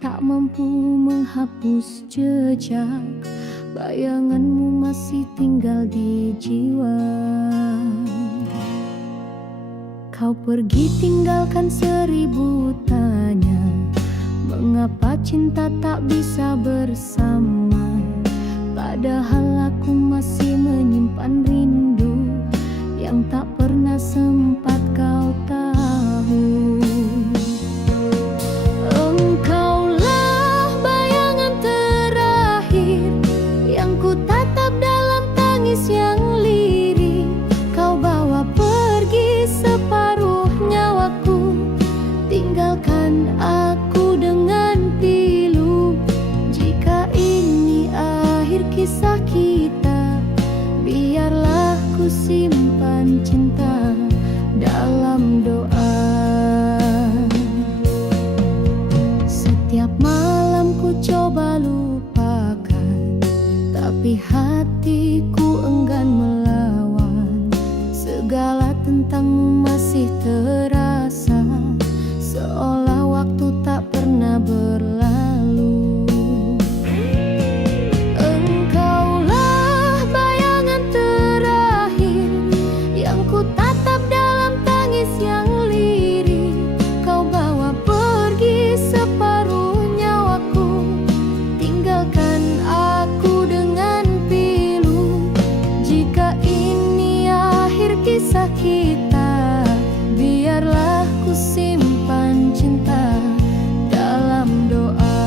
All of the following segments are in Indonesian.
tak mampu menghapus jejak. Bayanganmu masih tinggal di jiwa. Kau pergi tinggalkan 1000 tanya, mengapa cinta tak bisa bersama. Padahal aku masih menyimpan rindu yang tak pernah sempat kau tahu. Engkaulah bayangan terakhir yang ku tatap dalam tangis yang lirik. Kau bawa pergi separuh nyawaku, tinggalkan aku dengan pilu. Jika ini akhir kisah kita, biarlah ku simpan cinta dalam doa. Setiap malam ku coba lupakan, tapi hatiku enggan melawan. Segala tentangmu masih terasa, seolah waktu tak pernah berlalu. Engkaulah bayangan terakhir yang ku tatap dalam tangis yang lirik. Kau bawa pergi separuh nyawaku, tinggalkan aku dengan pilu. Jika ini akhir kisah kita, biarlah ku simpan cinta dalam doa.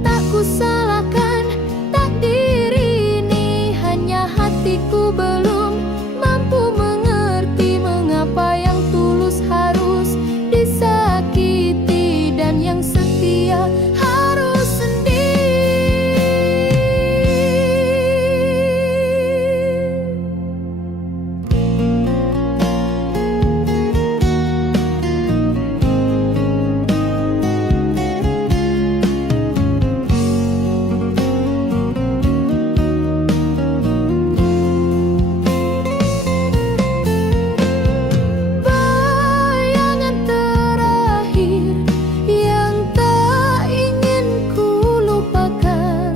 Tak kusalahkan takdir ini, hanya hatiku belum mampu mengerti mengapa yang tulus harus disakiti dan yang setia harus sendiri. Bayangan terakhir yang tak ingin ku lupakan.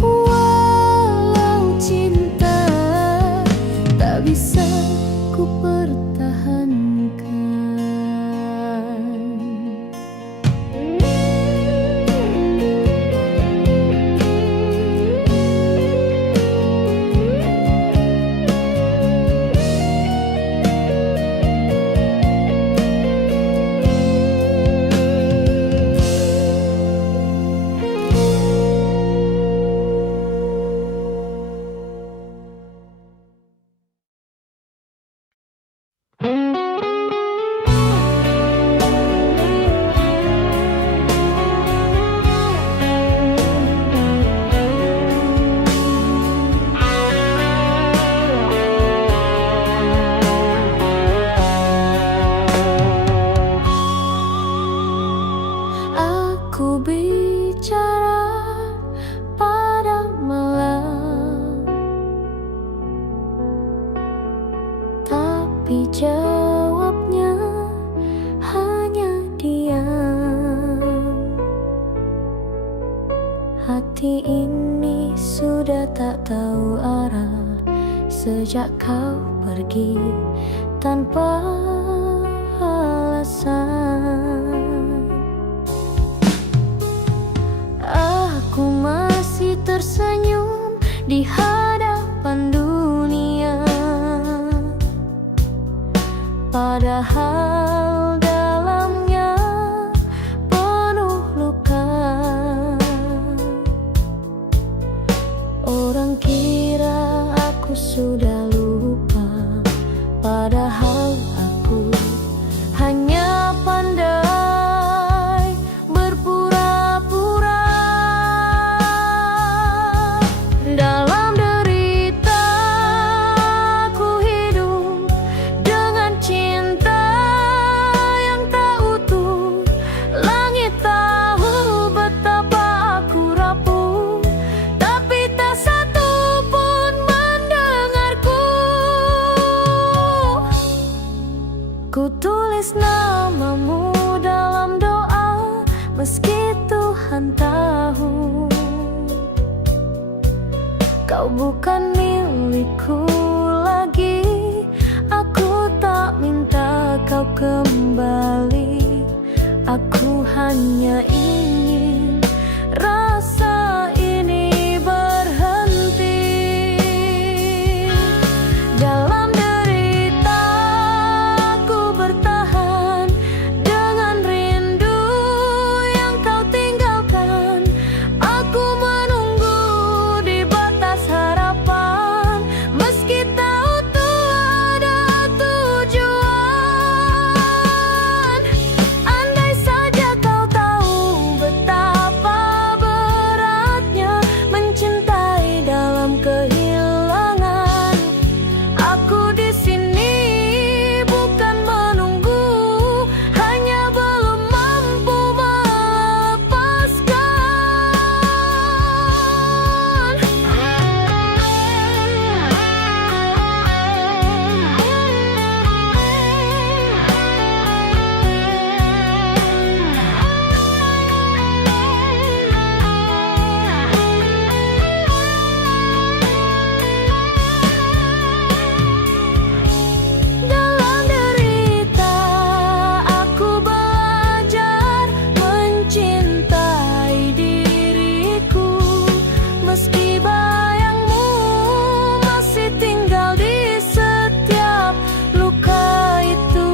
Walau cinta tak bisa ku pertahankan. Aku bicara pada malam, tapi jawabnya hanya diam. Hati ini sudah tak tahu arah sejak kau pergi tanpa alasan. Aku masih tersenyum di hadapan dunia, padahal dalamnya penuh luka. Orang kira aku sudah lupa, padahal aku hanya pandai berpura-pura. Dalam derita ku hidup dengan cinta Meski Tuhan tahu kau bukan milikku lagi, aku tak minta kau kembali. Aku hanya ingin rasa ini berhenti. Dalam derita aku bertahan dengan rindu yang kau tinggalkan. Aku menunggu di batas harapan, meski tahu ada tujuan. Andai saja kau tahu betapa beratnya mencintai dalam kehilangan. Aku di sini bukan menunggu, hanya belum mampu melepaskan. Dalam derita aku belajar mencintai diriku, meski bayangmu masih tinggal di setiap luka itu.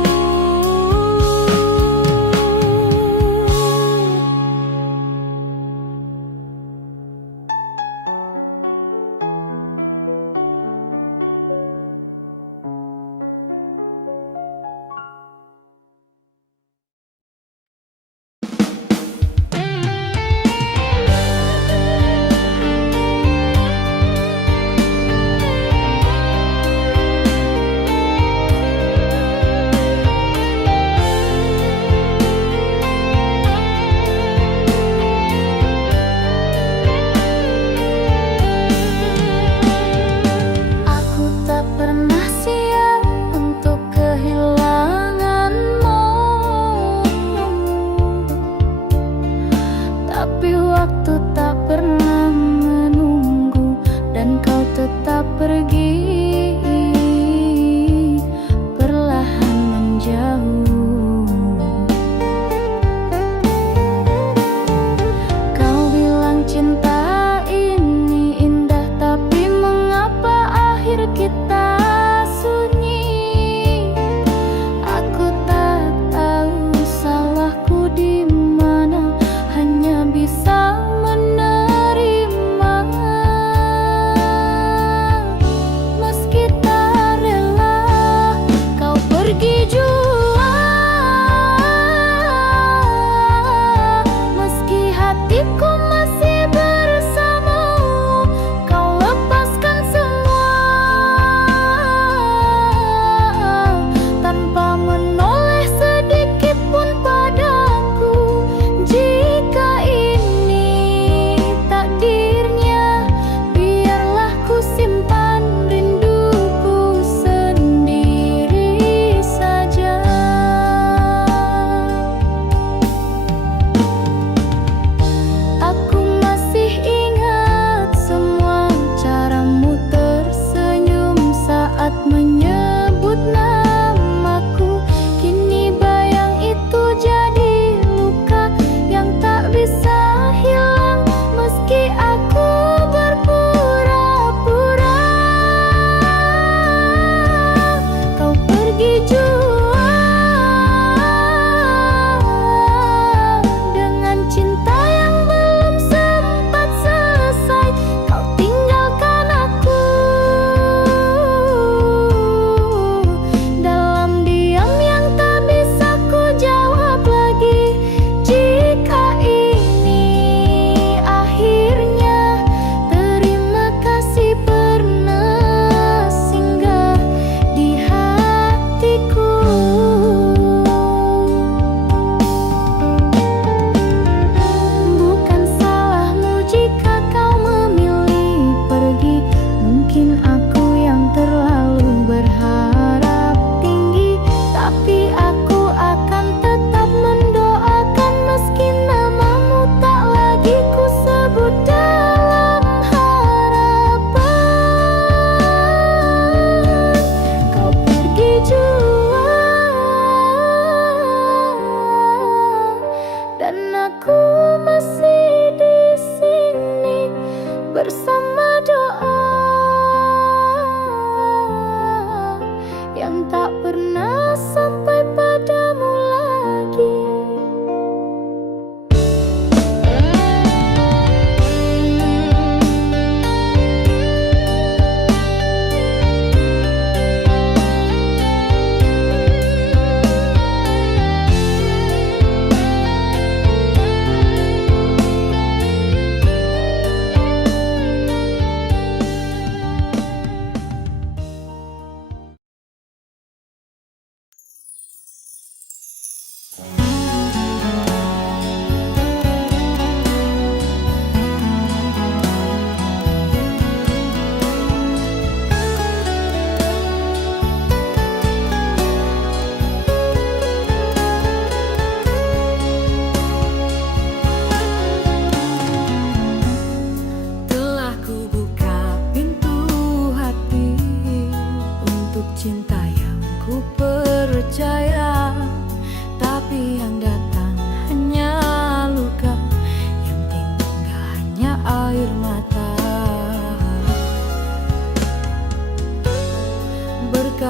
Aku tak pernah siap untuk kehilanganmu, tapi waktu tak pernah menunggu dan kau tetap pergi, perlahan menjauh. Kau bilang cinta ini indah, tapi mengapa akhir kita sunyi? Aku tak tahu salahku di mana, hanya bisa menerima.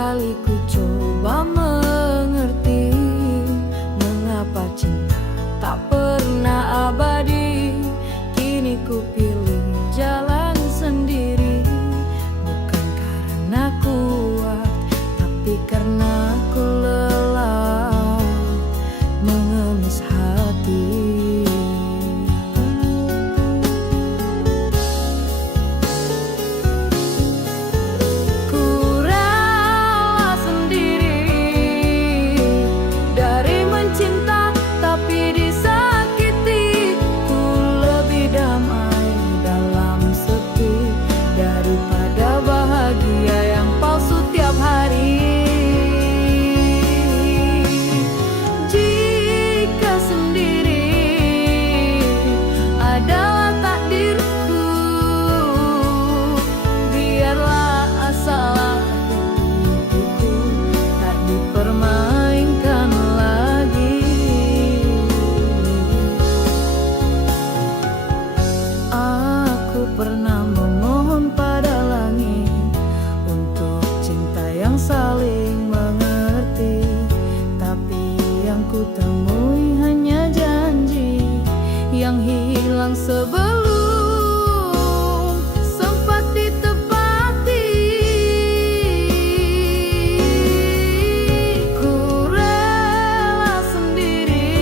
kali ku coba mengerti mengapa cinta tak pernah abadi. Kini ku pilih jalan sendiri, bukan karena kuat, tapi karena ku lelah mengemis hati. Pernah memohon pada langit untuk cinta yang saling mengerti, tapi yang ku temui hanya janji yang hilang sebelum sempat ditepati. Ku rela sendiri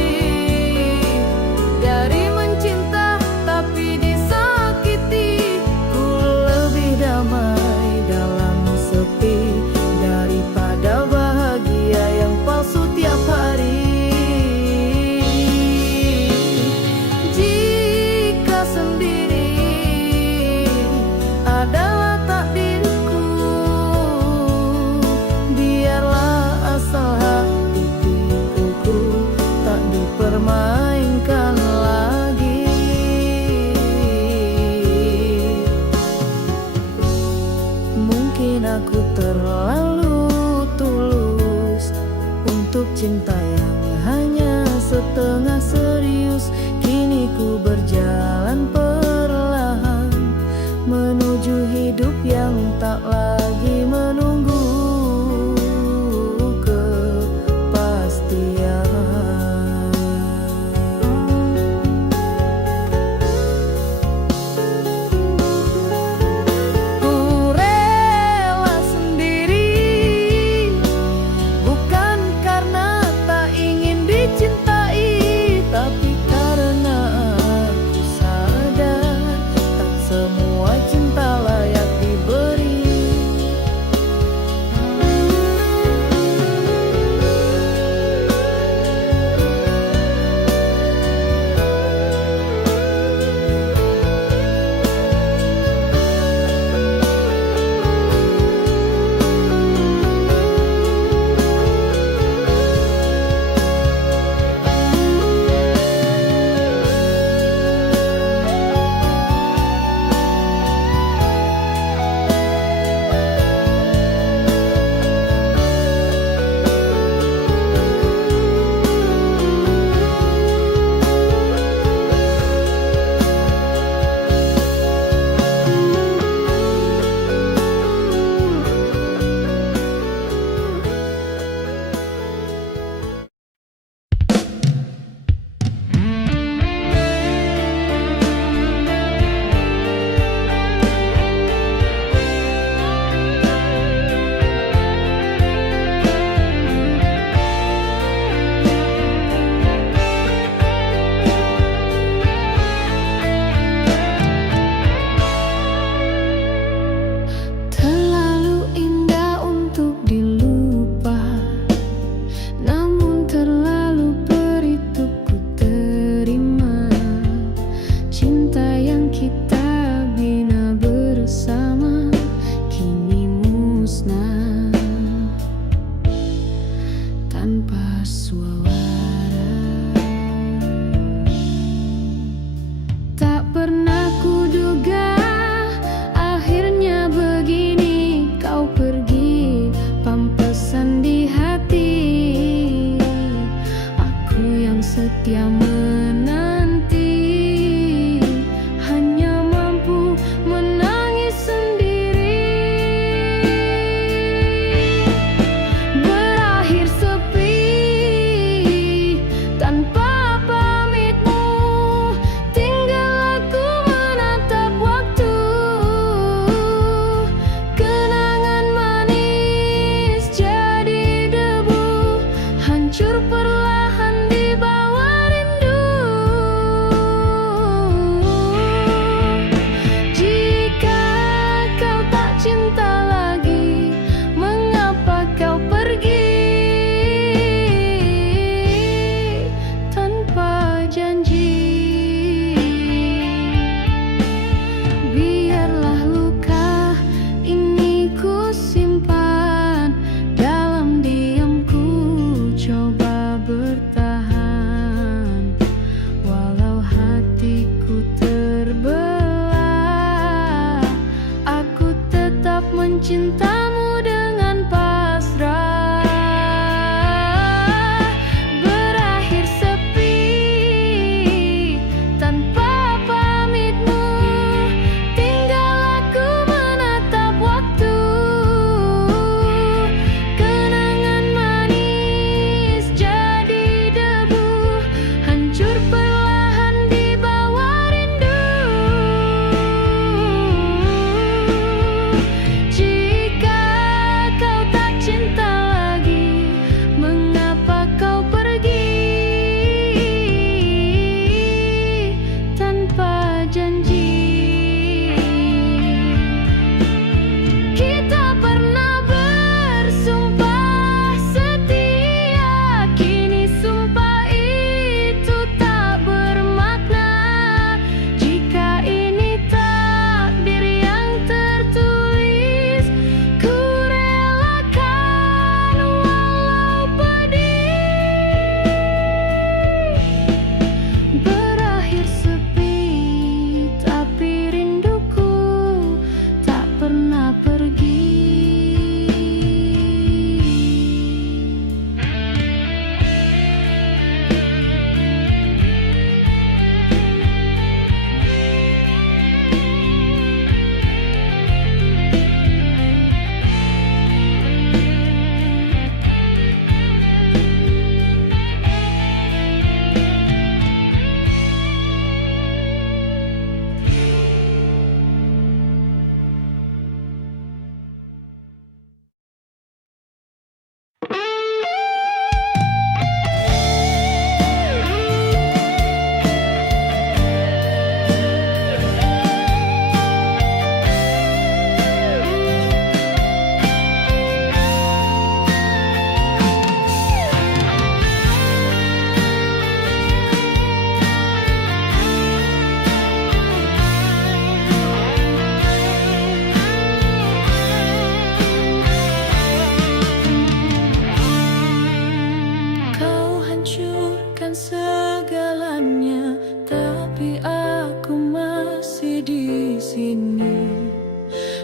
dari mencinta tapi daripada bahagia yang palsu tiap hari. Jika sendiri adalah takdirku, biarlah asal hati pikirku tak dipermainkan lagi. Mungkin aku terlalu tulus untuk cinta yang hanya setengah serius. Kini ku berjalan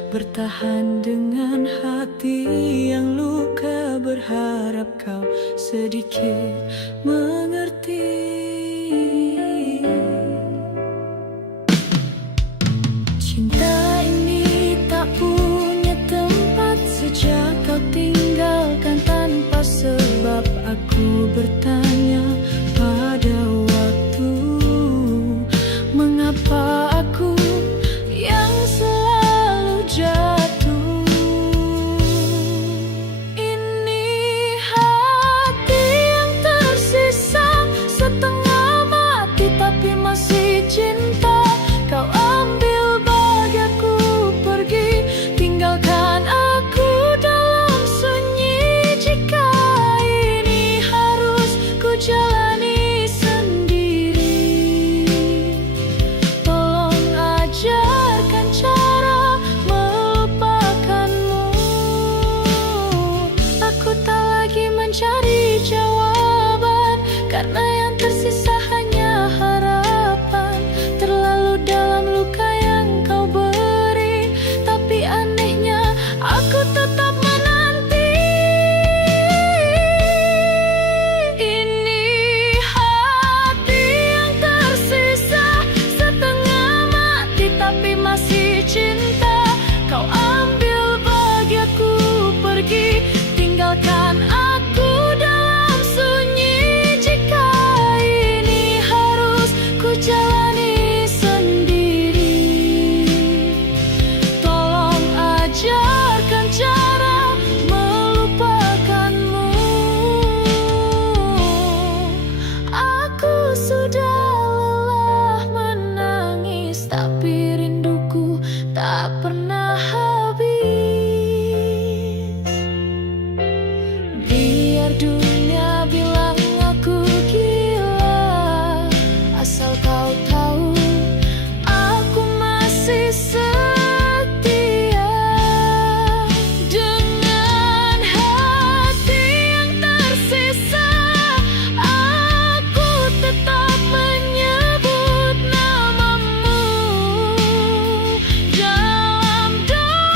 Bertahan dengan hati yang luka, berharap kau sedikit mengerti. Cinta ini tak punya tempat sejak kau tinggalkan tanpa sebab. Aku bertanya pada waktu, mengapa aku yang selalu jatuh. Ini hati yang tersisa, setengah mati tapi masih cinta. Kau ambil bagi aku pergi, tinggalkan aku dalam sunyi. Jika ini harus ku jalani sendiri, tolong ajarkan cara melupakanmu. Aku tak lagi mencari jawaban, karena yang tersisa hanya harapan. Terlalu dalam luka yang kau beri, tapi anehnya aku tetap menanti. Ini hati yang tersisa, setengah mati tapi masih cinta. Kau ambil bagi aku pergi, tinggalkan aku dalam sunyi. Jika ini harus ku jalani sendiri, tolong ajarkan cara melupakanmu. Aku sudah lelah menangis, tapi rinduku tak pernah habis. Biar dunia bilang aku gila, asal kau tahu aku masih setia. Dengan hati yang tersisa, aku tetap menyebut namamu dalam doa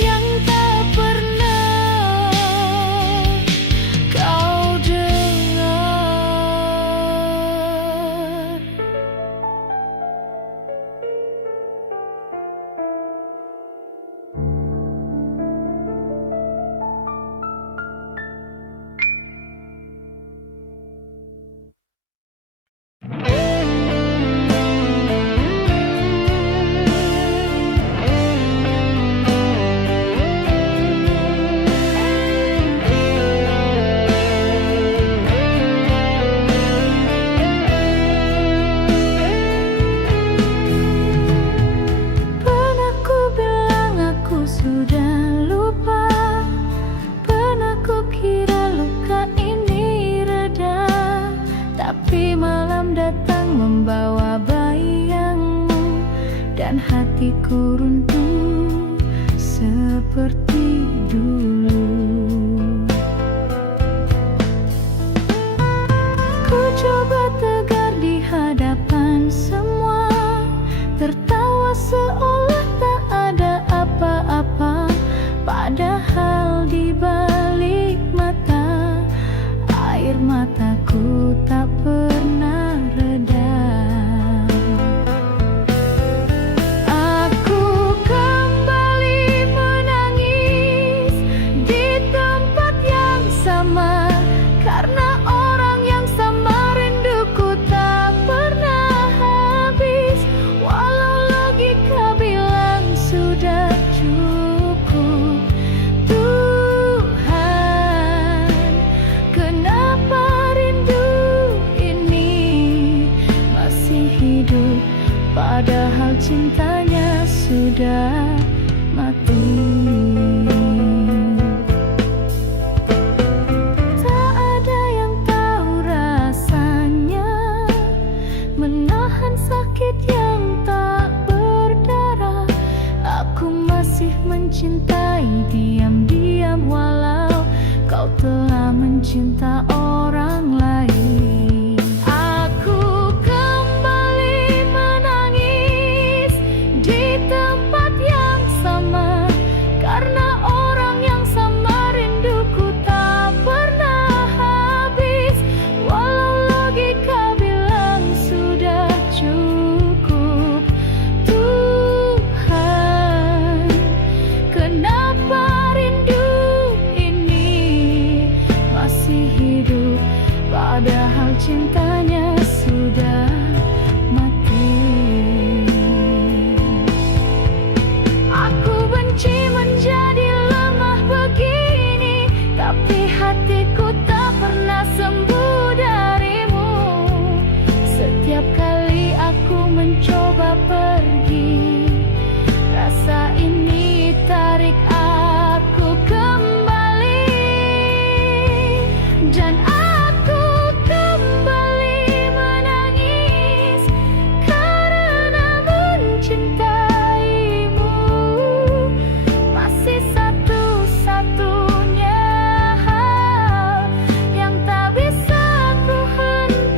yang tak pernah kau dengar. Pernah ku bilang aku sudah lupa, pernah ku kira luka ini reda, tapi malam datang membawa bayangmu, dan hatiku runtuh seperti dulu. Ku coba tegar di hadapan semua, tertawa seolah tak ada apa-apa, padahal di balik mata air mataku tak pernah reda. Aku kembali menangis di tempat yang sama, karena orang yang sama rinduku tak pernah habis. Walau logika bilang sudah cukup, Tuhan, kenapa rindu ini masih hidup, padahal cintanya sudah mati. Tak ada yang tahu rasanya menahan sakit yang tak berdarah. Aku masih mencintai diam-diam, walau kau telah mencinta orang lain. Aku kembali menangis di tempat Setiap kali aku mencoba pergi, rasa ini tarik aku kembali, dan aku kembali menangis karena mencintaimu. Masih satu-satunya hal yang tak bisa ku hentikan.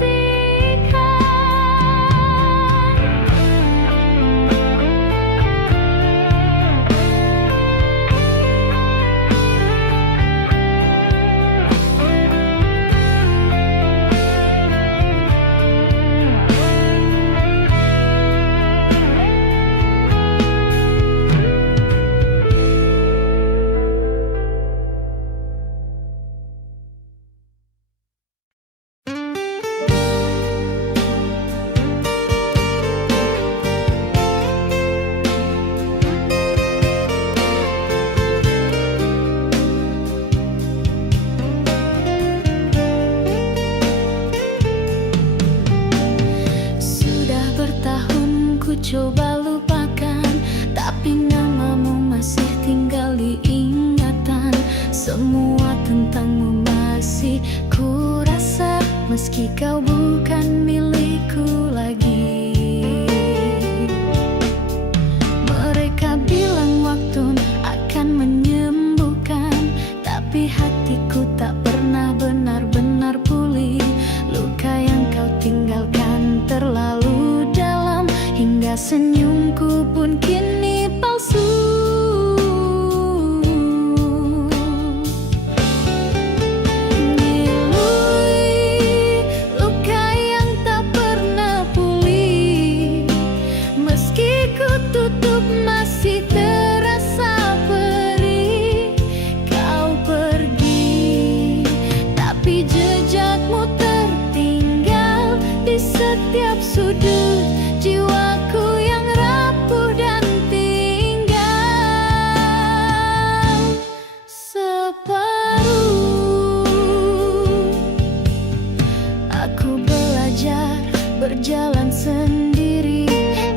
Sudah bertahun ku coba lupakan, tapi namamu masih tinggal di ingatan. Semua tentangmu masih ku rasa, meski kau bukan milikku lagi. Mereka bilang waktu akan menyembuhkan, tapi hatiku tak pernah benar-benar pulih. Luka yang kau tinggalkan terlalu dalam, hingga senyumku pun kini palsu. Ngilui luka yang tak pernah pulih, meski ku tutup masih terasa perih. Kau pergi, tapi jejakmu tertinggal di setiap sudut jiwaku yang rapuh dan tinggal separuh. Aku belajar berjalan sendiri,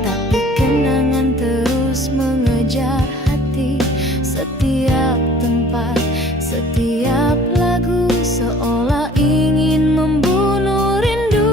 tapi kenangan terus mengejar hati. Setiap tempat, setiap lagu seolah ingin membunuh rinduku.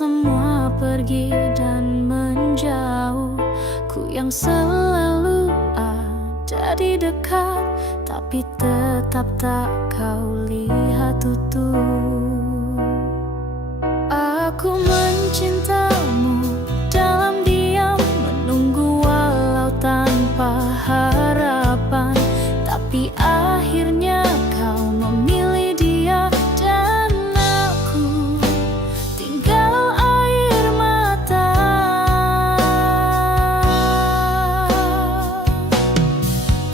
semua pergi dan menjauh, ku yang selalu ada di dekat, tapi tetap tak kau lihat utuh. Aku mencintamu dalam diam, menunggu walau tanpa harapan, tapi akhirnya kau memilih dia dan aku tinggal air mata.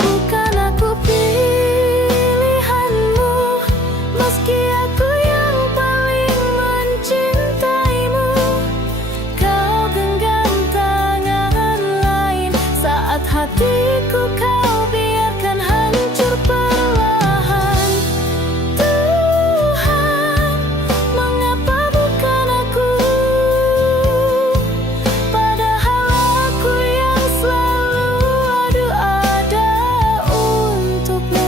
Bukan aku pilihanmu, meski aku yang paling mencintaimu. Kau genggam tangan lain saat hatiku kau biarkan hancur perlahan. Tuhan, mengapa bukan aku? Padahal aku yang selalu ada untukmu.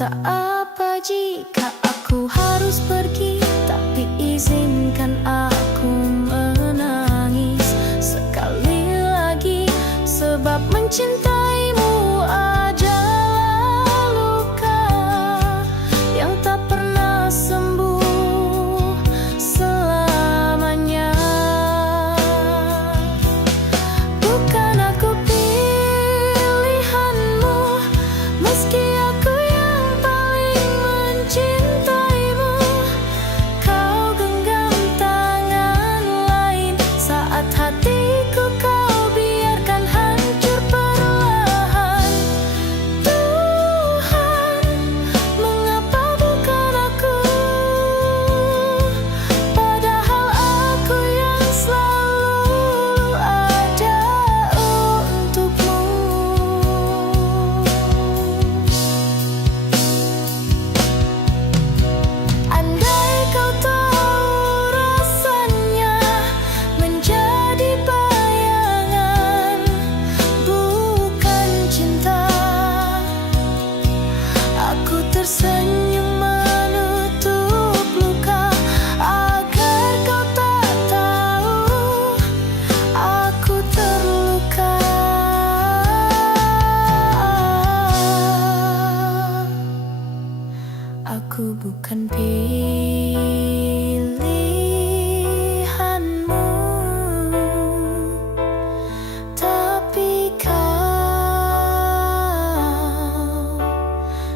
Tak apa jika aku harus pergi, tapi izinkan aku menangis sekali lagi, sebab mencintaimu adalah luka yang tak pernah sembuh selamanya. Bukan aku pilihanmu, meski aku yang paling mencintaimu. Kau genggam tangan lain saat hatiku kau biarkan hancur perlahan. Tuhan, mengapa bukan aku? Padahal aku yang selalu ada untukmu. Andai kau tahu rasanya menjadi bayangan, bukan cinta. Aku tersenyum menutup luka agar kau tak tahu aku terluka. Aku bukan pilihanmu, tapi kau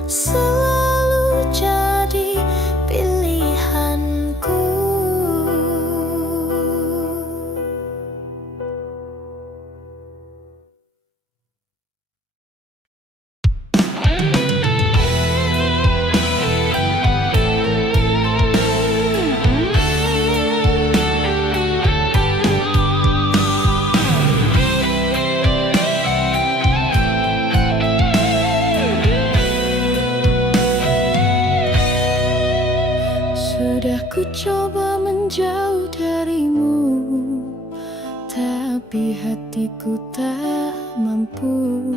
selalu jadi pilihanku. Sudah ku coba menjauh darimu, tapi hatiku tak mampu.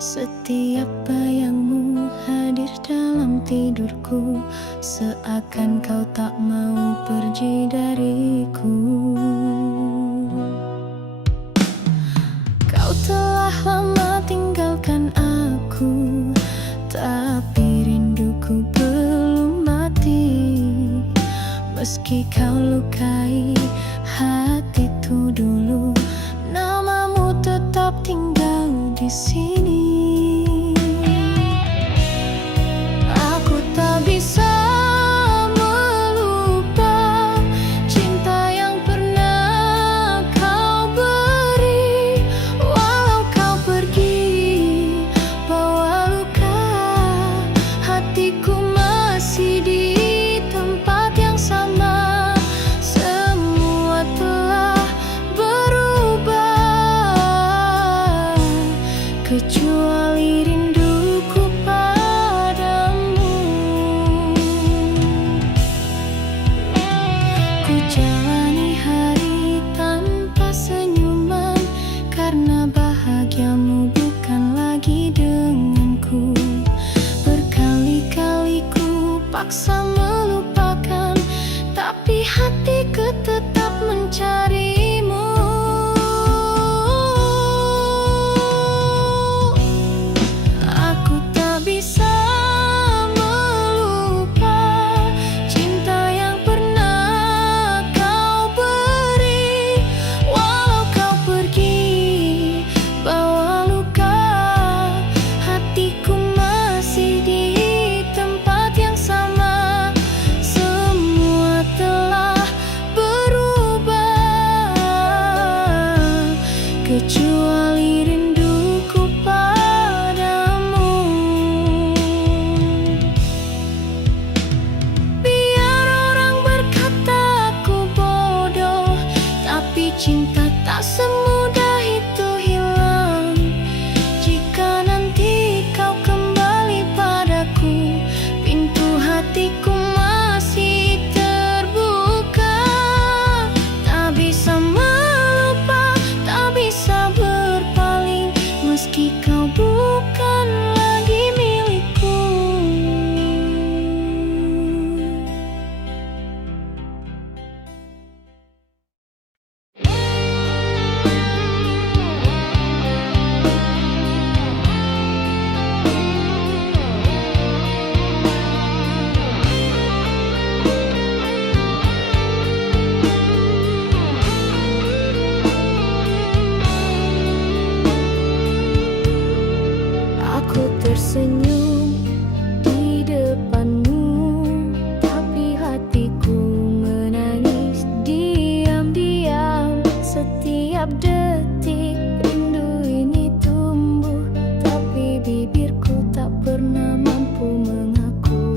Setiap bayangmu hadir dalam tidurku, seakan kau tak mau pergi dariku. Kau telah lama tinggalkan aku, tapi rinduku belum mati. Meski kau lukai hatiku dulu, namamu tetap tinggal di sini. Aku tak bisa melupa cinta yang pernah kau beri. Walau kau pergi bawa luka, hatiku masih di tempat yang sama. Semua telah berubah, kecuali rinduku padamu. Ku jalani hari tanpa senyuman, karena bahagiamu bukan lagi denganku. Berkali-kali ku paksa melupakan, tapi hatiku tetap mencarimu. tersenyum di depanmu, tapi hatiku menangis diam-diam. Setiap detik rindu ini tumbuh, tapi bibirku tak pernah mampu mengaku.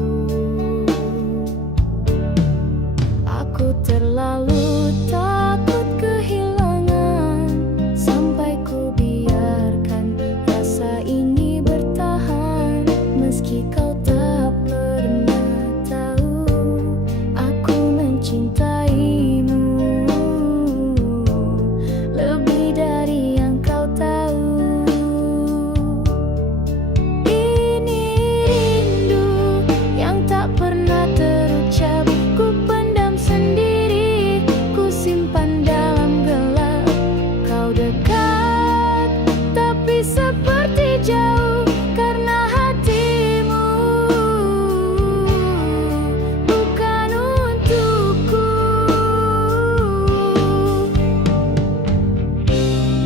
Aku terlalu takut kehilangan, sampai ku biarkan rasa ini bertahan. Meski kau tak pernah tahu, aku mencintaimu lebih dari yang kau tahu. Ini rindu yang tak pernah terucap, ku pendam sendiri, ku simpan dalam gelap. Kau dekat, tapi seperti jauh, karena hatimu bukan untukku.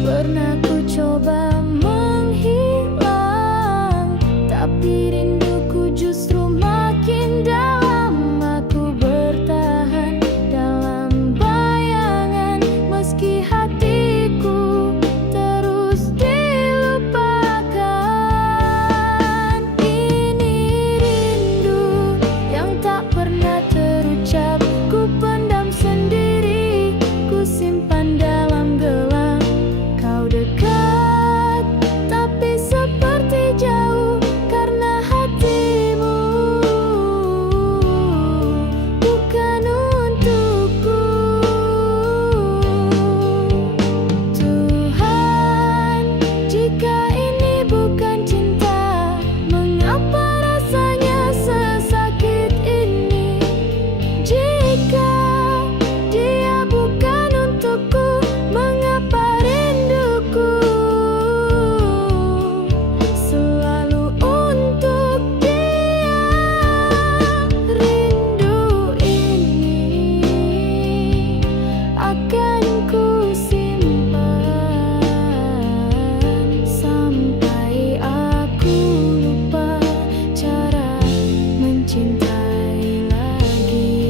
Pernah ku coba menghilang, tapi rinduku justru makin dalam. Aku bertahan dalam bayangan, meski hatiku terus dilupakan. Ini rindu yang tak pernah terucap, ku pendam sendiri, ku simpan dalam gelap. Kau dekat, tapi seperti jauh, karena hatimu bukan untukku. Tuhan, jika ini bukan cinta, mengapa rasanya sesakit ini? Jika dia bukan untukku, mengapa rinduku selalu untuk dia? Rindu ini akan ku simpan sampai aku lupa cara mencintai lagi.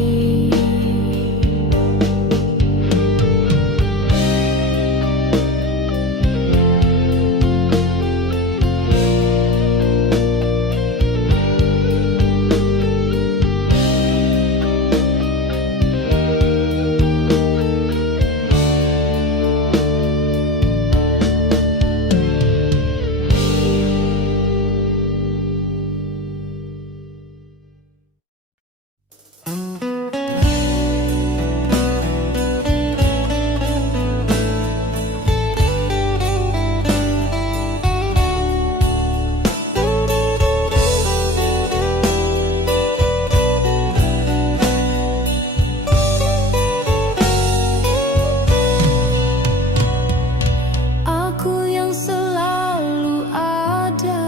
Aku yang selalu ada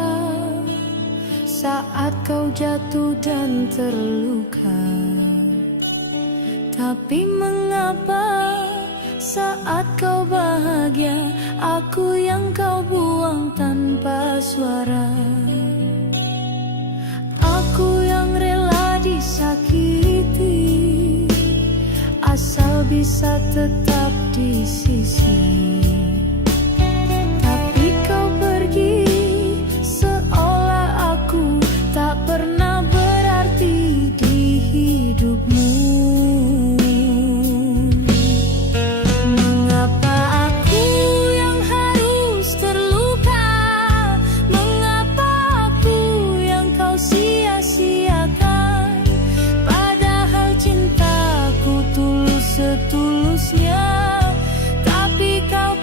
saat kau jatuh dan terluka, tapi mengapa saat kau bahagia, aku yang kau buang tanpa suara? Aku yang rela disakiti, asal bisa tetap di sisi. Tapi kau pergi seolah aku tak pernah berarti di hidupmu. Mengapa aku yang harus terluka? Mengapa aku yang kau sia-siakan? Padahal cintaku tulus setulusnya, tapi kau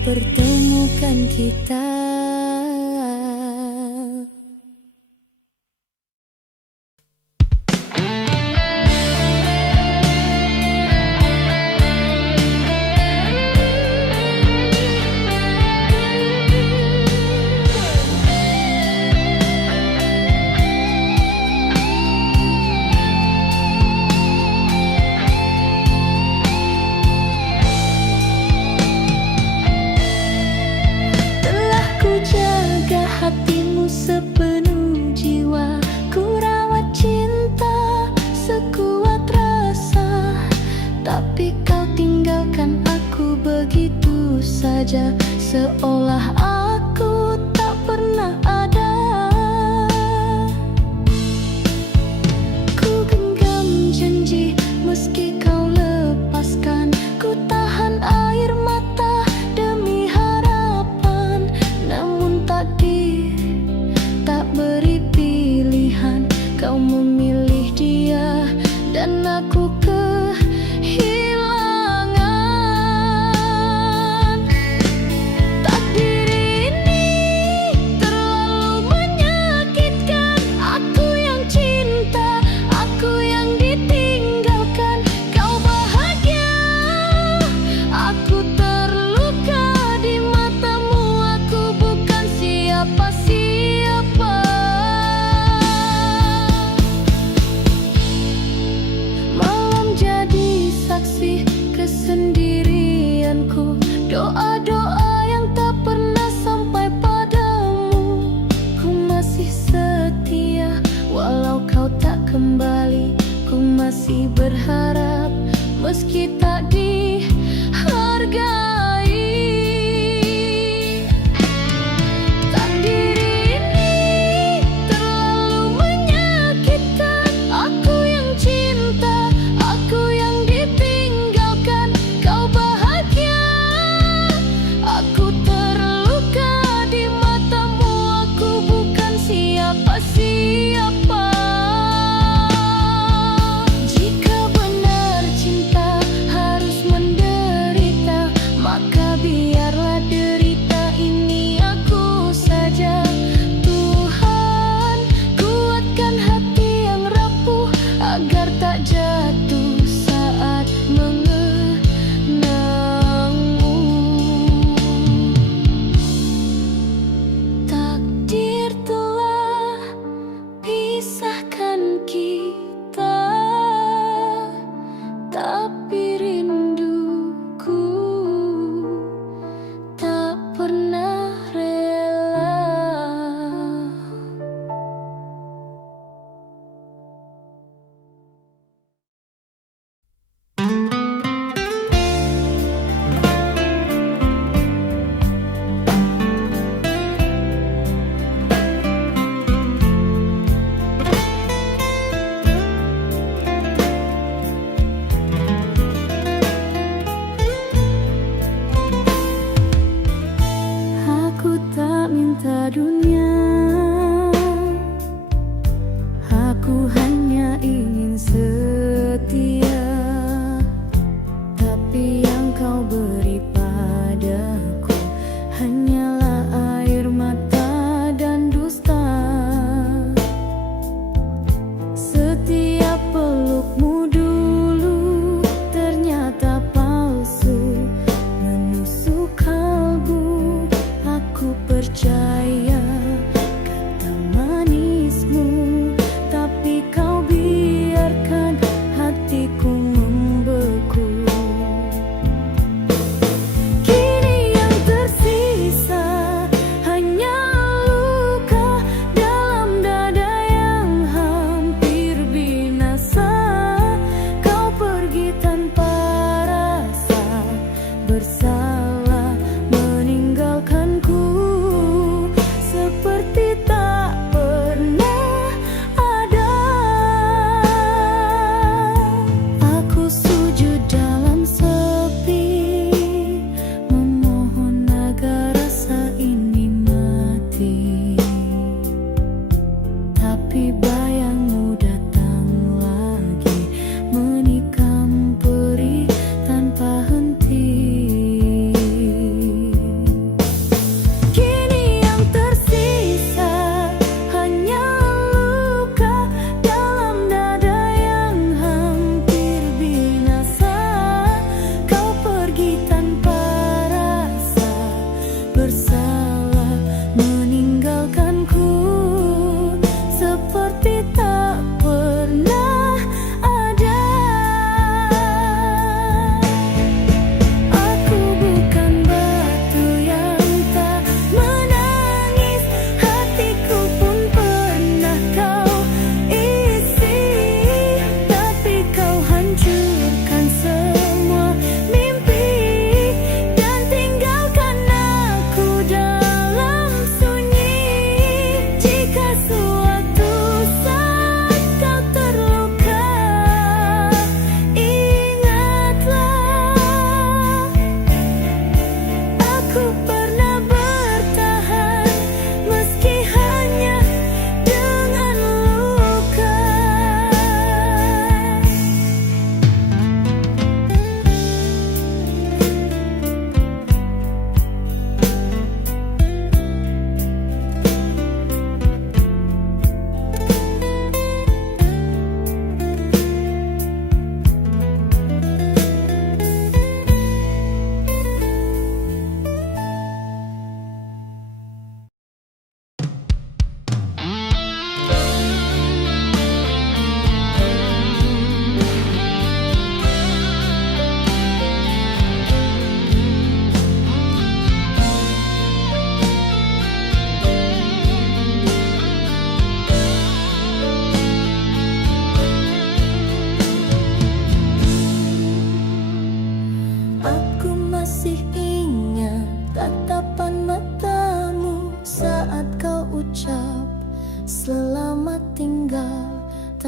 mempertemukan kita. Hatimu sepenuh jiwa, ku rawat cinta sekuat rasa. Tapi kau tinggalkan aku begitu saja, seolah aku tak pernah ada. Ku genggam janji meski kau lepaskan, ku tahan air mata demi harapan. Namun takdir tak beri pilihan, kau memilih dia dan aku kehilangan. Takdir ini terlalu menyakitkan, aku yang cinta, aku yang ditinggalkan. Kau bahagia, aku terluka di matamu, aku bukan siapa-siapa. Saksi kesendirianku, doa-doa yang tak pernah sampai padamu. Ku masih setia walau kau tak kembali, ku masih berharap meski tak dihargai. Takdir ini terlalu menyakitkan, aku yang cinta, aku yang ditinggalkan. Kau bahagia, aku terluka di matamu, aku bukan siapa-siapa. Jika benar cinta harus menderita, maka biarlah derita ini aku saja. Tuhan, kuatkan hati yang rapuh agar tak jatuh saat mengenangmu. Takdir telah pisahkan kita, tapi rinduku tak pernah rela. Aku tak minta dunia, aku hanya ingin setia. Tapi yang kau beri padaku hanyalah air mata dan dusta. Setiap pelukmu dulu ternyata palsu, menusuk kalbu. Aku percaya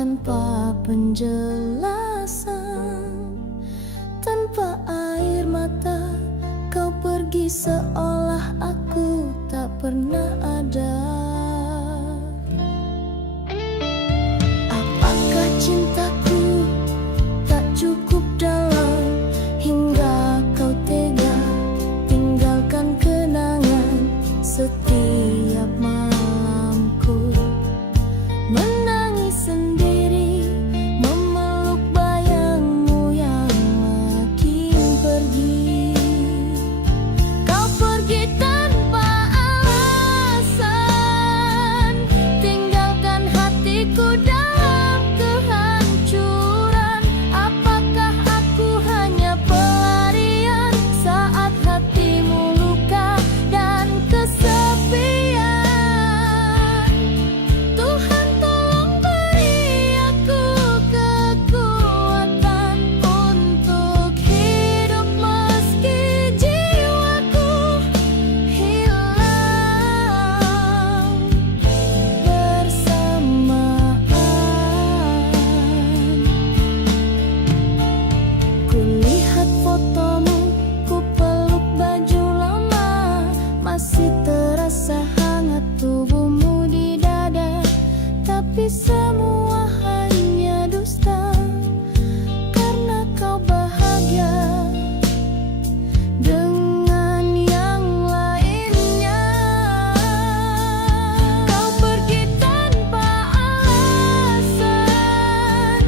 tanpa penjelasan. Tanpa air mata kau pergi seolah aku tak pernah ada. Apakah cintaku tak cukup dalam hingga kau tega tinggalkan kenangan setiap malamku menangis sendiri memeluk bayangmu yang makin pergi. Kau pergi tanpa alasan, tinggalkan hatiku dalam kehancuran. Apakah aku hanya pelarian saat hatimu luka dan kesepian? Tuhan tolong beri aku kekuatan untuk hidup meski jiwaku hilang bersamaan. Kulihat fotomu, ku peluk baju lama, masih terasa hangat tubuhmu di dada. Tapi semua hanya dusta, karena kau bahagia dengan yang lainnya. Kau pergi tanpa alasan,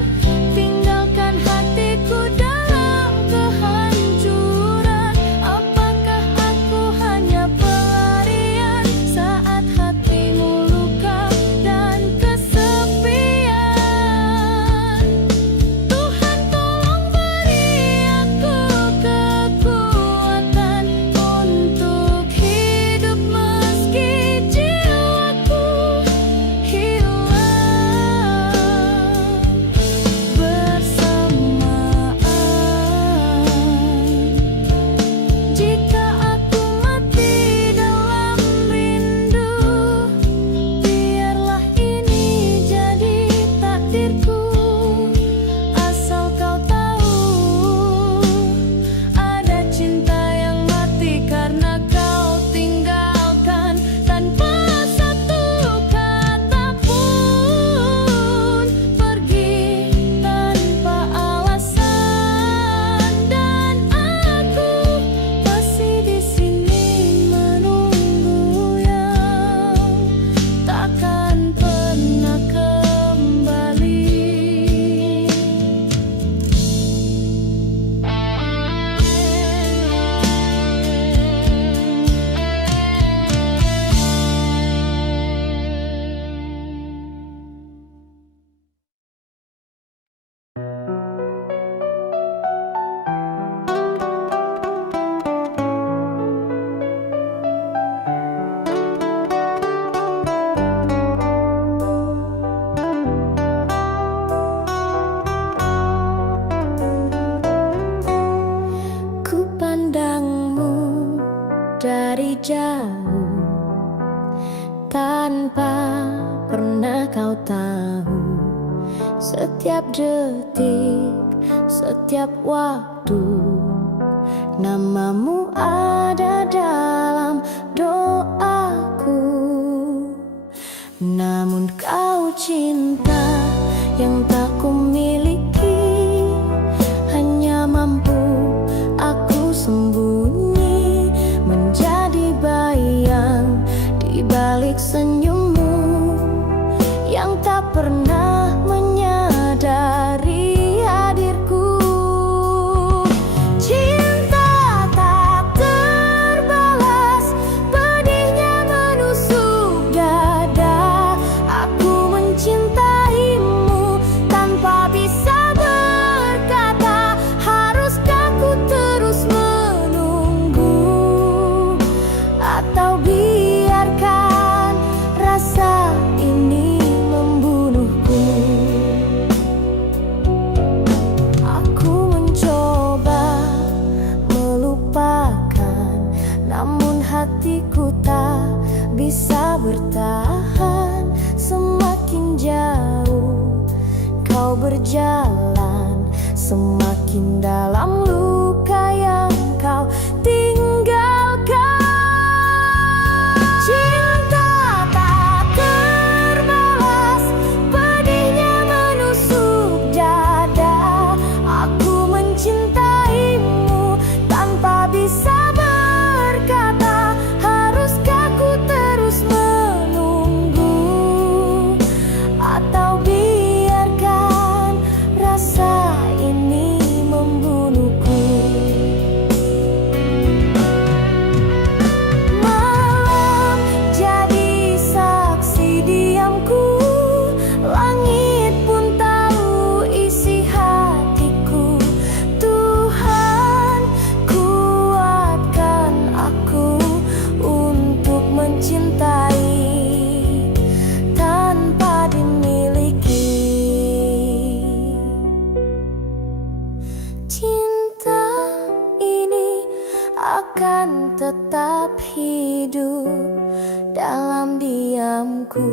tinggalkan hatiku dalam kehancuran. Apakah aku hanya pelarian saat hatimu luka dan kesepian? Tuhan tolong beri aku kekuatan untuk hidup meski jiwaku hilang bersamaan. Jika aku mati dalam rindu, biarlah ini jadi takdirku. Asal kau tahu, ada cinta yang mati karena kau tinggalkan tanpa satu kata pun. Pergi tanpa alasan, dan aku masih di sini menunggu yang takkan pernah kembali. Ku pandangmu dari jauh, tanpa pernah kau tahu. Setiap detik, setiap waktu, namamu ada dalam doaku. Namun kau cinta yang tak kumiliki, hanya mampu aku sembunyi menjadi bayang di balik senyummu yang tak pernah menyadari hadirku. Cinta tak terbalas, pedihnya menusuk dada. Aku mencintaimu tanpa bisa berkata. Haruskah ku terus menunggu, atau biarkan rasa ini membunuhku? Aku mencoba melupakan, namun hatiku tak bisa bertahan. Semakin jauh kau berjalan, semakin dalam luka yang kau tinggalkan. Cinta tak terbalas, pedihnya menusuk dada. Aku mencintaimu tanpa bisa berkata. Haruskah ku terus menunggu, atau biarkan rasa ini membunuhku? Malam jadi saksi diamku, langit pun tahu isi hatiku. Tuhan, kuatkan aku untuk mencintai tanpa dimiliki. Cinta ini akan tetap hidup dalam diamku.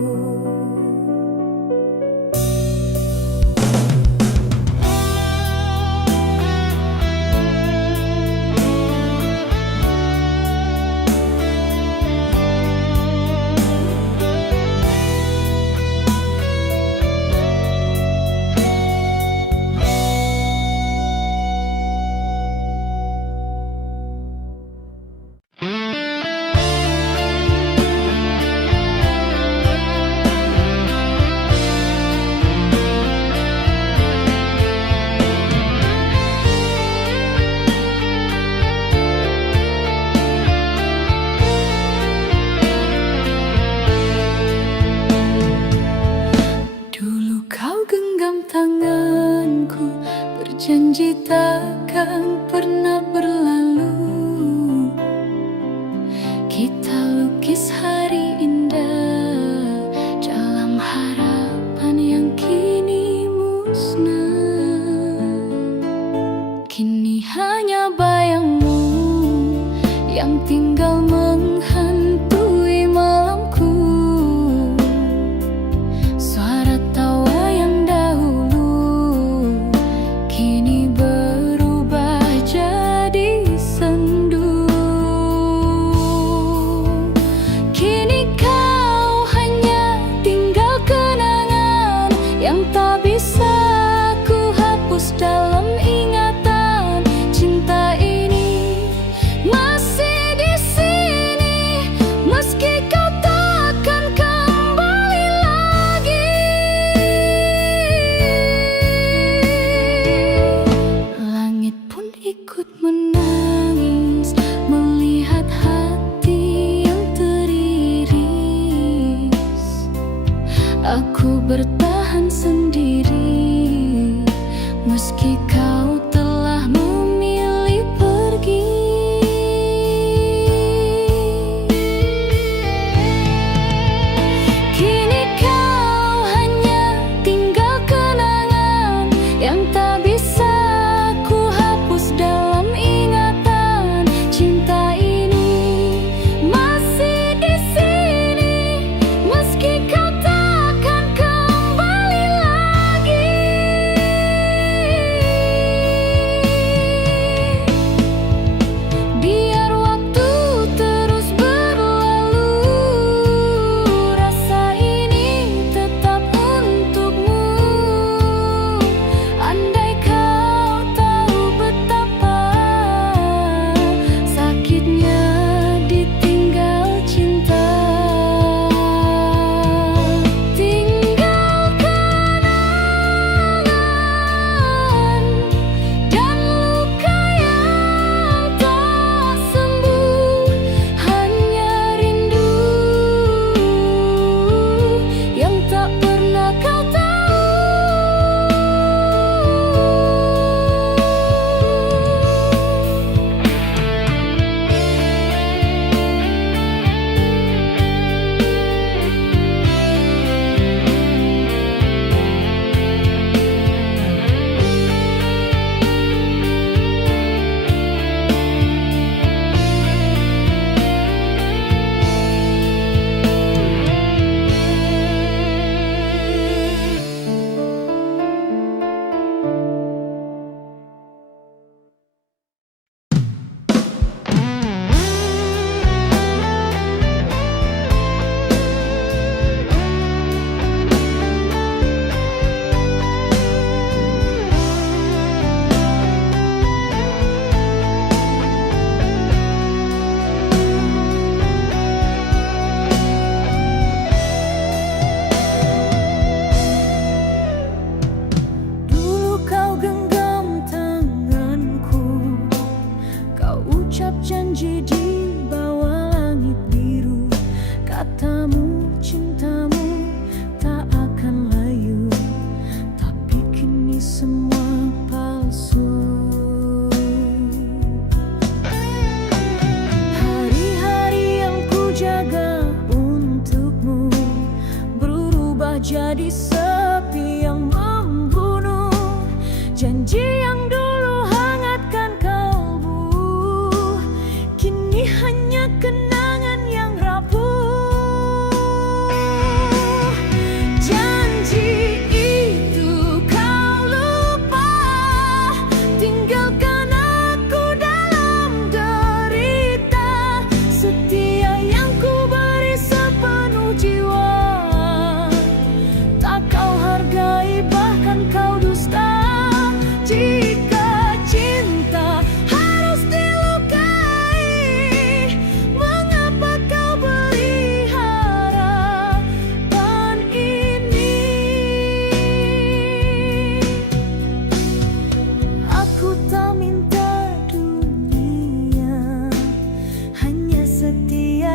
Dulu kau genggam tanganku, berjanji takkan pernah berlalu. Kita lukis hari indah dalam harapan yang kini musnah. Kini hanya bayangmu yang tinggal menghantui malamku. Suara tawa yang dahulu kini berubah jadi sendu. Kini kau hanya tinggal kenangan yang tak bisa ku hapus dalam ingatan. Cinta ini masih di sini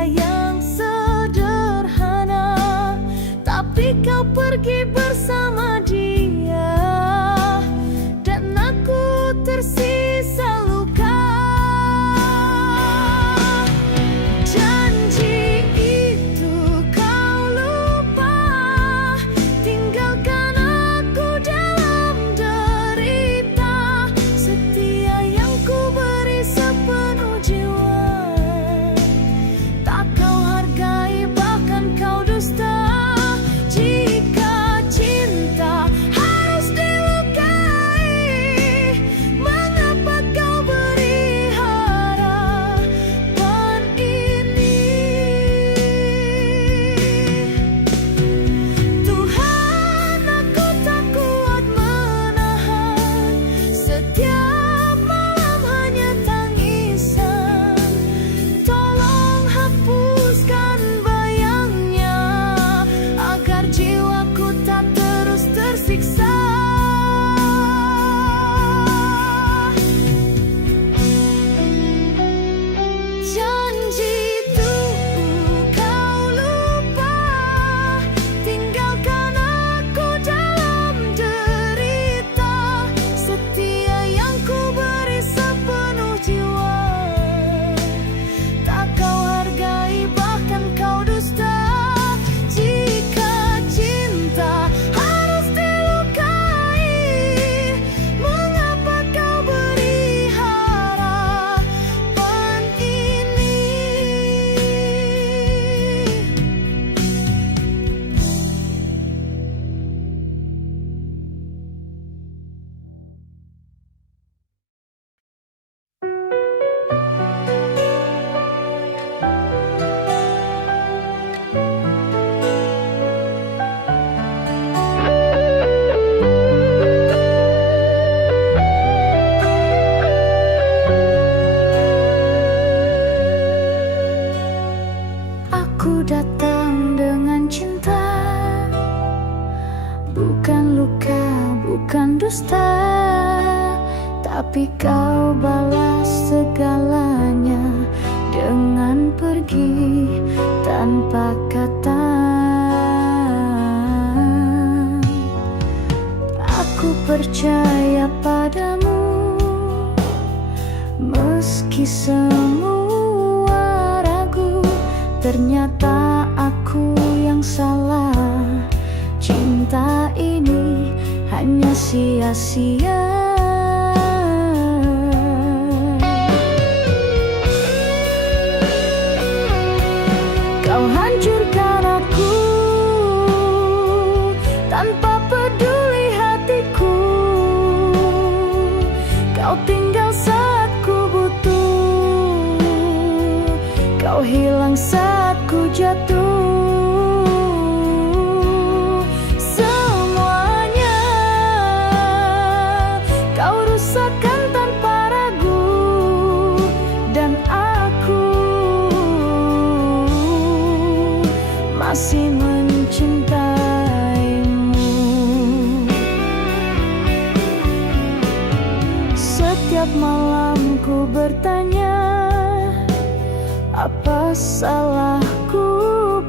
yang sederhana, tapi kau pergi bersama dia, dan aku tersisa luka. Janji itu kau lupa, tinggalkan aku dalam derita. Setia yang ku beri sepenuh jiwa, tak kau hargai, bahkan kau dusta. Jika cinta harus dilukai, mengapa kau beri harapan ini? Tuhan, aku tak kuat menahan, setiap malam hanya tangisan. Tolong hapuskan bayangnya, agar jiwaku tak terus tersiksa. Janji itu kau lupa, tinggalkan aku dalam derita. Setia yang ku beri sepenuh jiwa, tak kau hargai, bahkan kau dusta. Jika cinta harus dilukai, mengapa kau beri harapan ini? Aku datang dengan cinta, bukan luka, bukan dusta, tapi kau balas segalanya dengan pergi tanpa kata. Aku percaya padamu, meski semua ragu. Ternyata aku yang salah, cinta ini hanya sia-sia. Kau hancurkan aku tanpa peduli hatiku. Kau tinggal saat ku butuh, kau hilang saat ku jatuh. Semuanya kau rusakkan tanpa ragu, dan aku masih mencintaimu. Setiap malam ku bertanya, apa salahku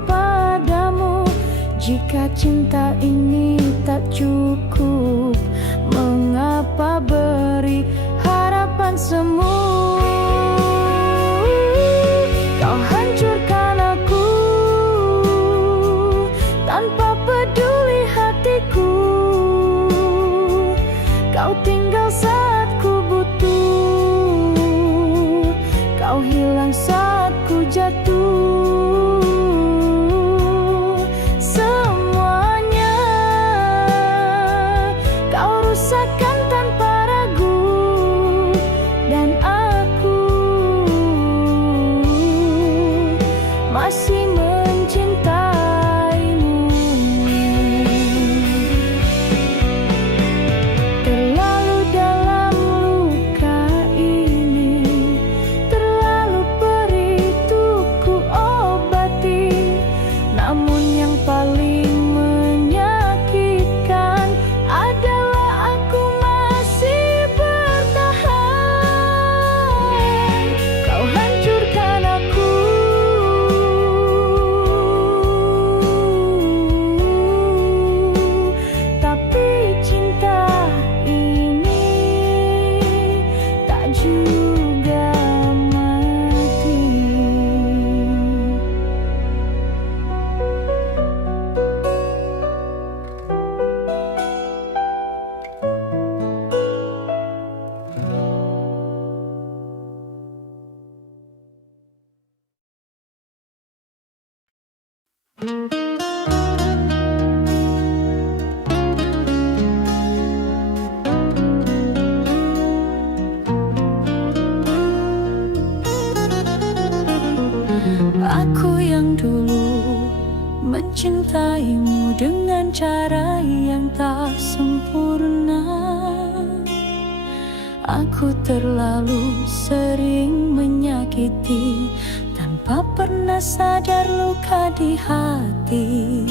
padamu? Jika cinta ini tak cukup, mengapa beri harapan semu? Kau hancurkan aku tanpa peduli hatiku. Kau tinggal saat ku butuh, kau hilang saat ku jatuh. Semuanya kau rusakkan tanpa ragu, dan aku masih mencintaimu. Terlalu dalam luka ini, terlalu perih untuk ku obati. Namun yang paling menyakitkan adalah aku masih bertahan. Kau hancurkan aku Aku yang dulu mencintaimu dengan cara yang tak sempurna. Aku terlalu sering menyakiti tanpa pernah sadar luka di hati.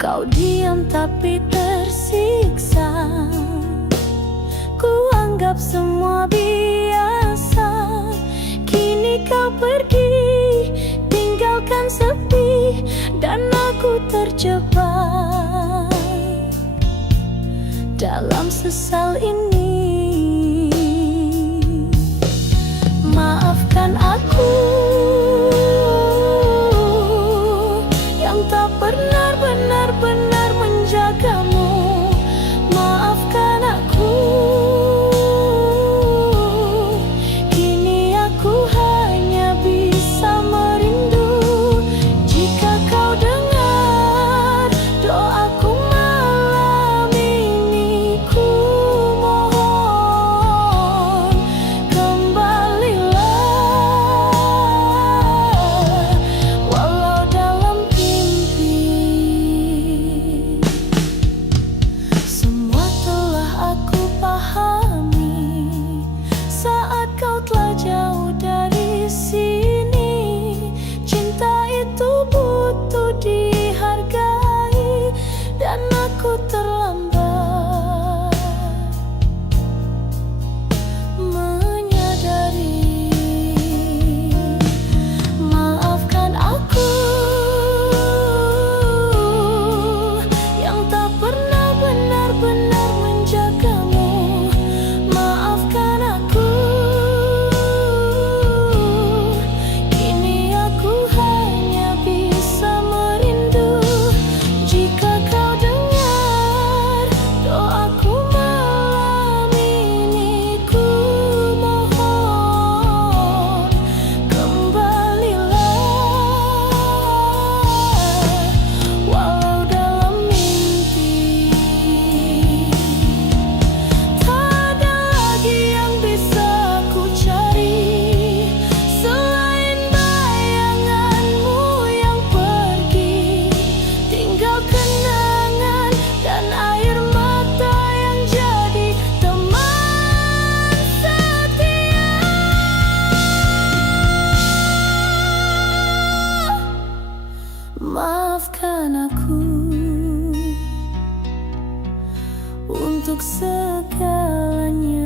Kau diam tapi tersiksa. Ku anggap semua biasa. Kini kau pergi, tinggalkan sepi, dan aku terjebak dalam sesal ini. Maafkan aku yang tak pernah benar-benar menjagamu. Maafkan aku, kini aku hanya bisa merindu. Jika kau dengar doaku malam ini, ku mohon kembalilah, walau dalam mimpi. Semua telah aku pahami saat kau telah jauh dari sini. Cinta itu butuh dihargai, dan aku terlambat menyadari. Maafkan aku yang tak pernah benar-benar menjagamu. Maafkan aku, kini aku hanya bisa merindu. Jika kau dengar doaku malam ini, ku mohon kembalilah, walau dalam mimpi. Tak ada lagi yang bisa ku cari selain bayanganmu yang pergi, tinggal kenangan dan air mata yang jadi teman setia. Maafkan aku untuk segalanya.